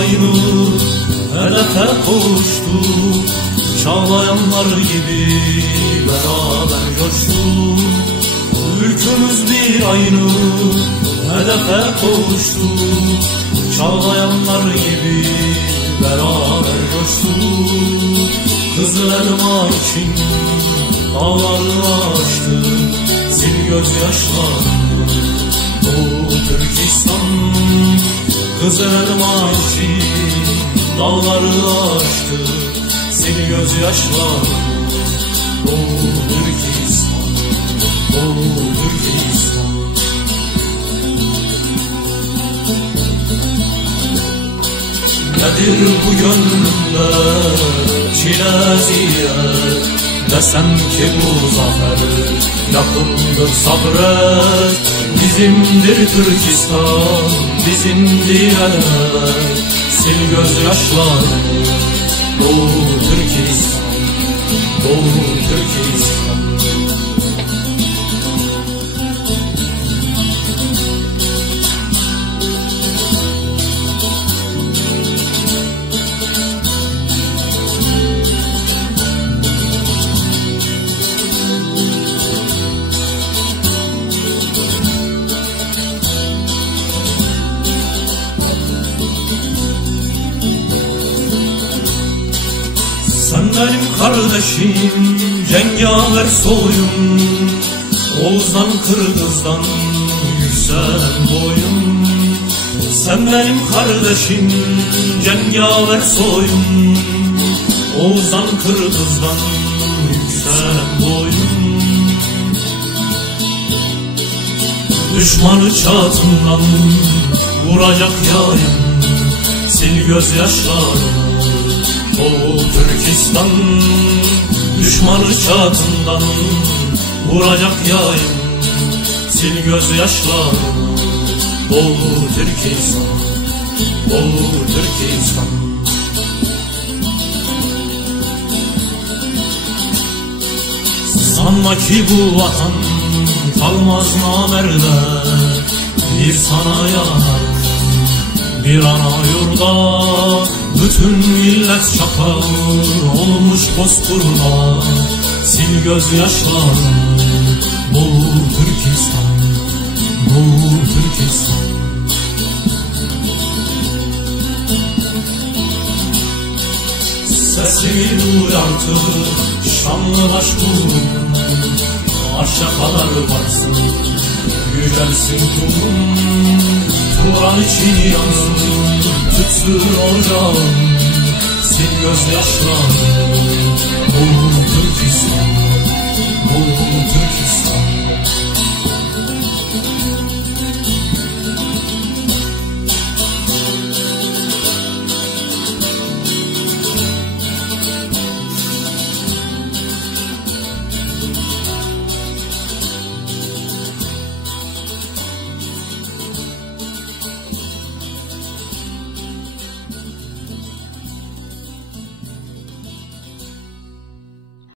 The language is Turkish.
aynı hedefe koştuk. Çağlayanlar gibi beraber coştuk. Ülkümüz bir aynı hedefe koştuk. Çağlayanlar gibi beraber coştuk. Kızıl elma için dağları aştık. Sil gözyaşlarını Doğu Türkistan. Kızıl elma için dağları aştık. Sil gözyaşlarını Doğu Türkistan. Doğu Türkistan. Nedir bu gönlümde çile ziyet? Desem ki bu zafer yakındır, sabret. Bizimdir Türkistan, bizimdir elbet. Sil gözyaşlarını Doğu Türkistan, Doğu Türkistan. Sen benim kardeşim, cengaver soyum. Oğuz'dan Kırgız'dan yükselen boyum. Sen benim kardeşim, cengaver soyum. Oğuz'dan Kırgız'dan yükselen boyum. Düşmanı çatından vuracak yayım. Sil gözyaşlarını Doğu Türkistan. Düşmanı çatından vuracak yayım. Sil gözyaşlarını Doğu Türkistan, Doğu Türkistan. Sanma ki bu vatan kalmaz namerde. Bir sana yanar, bir ana yurda. Bütün millet çakal olmuş bozkurda. Sil gözyaşlarını Doğu Türkistan, Doğu Türkistan. Sesimi duy artık şanlı başbuğum. Aşağı kadar varsın, yücelsin kulum. Turan için yansın, tütsün ocağım. Sil gözyaşlarını Doğu Türkistan, Doğu Türkistan.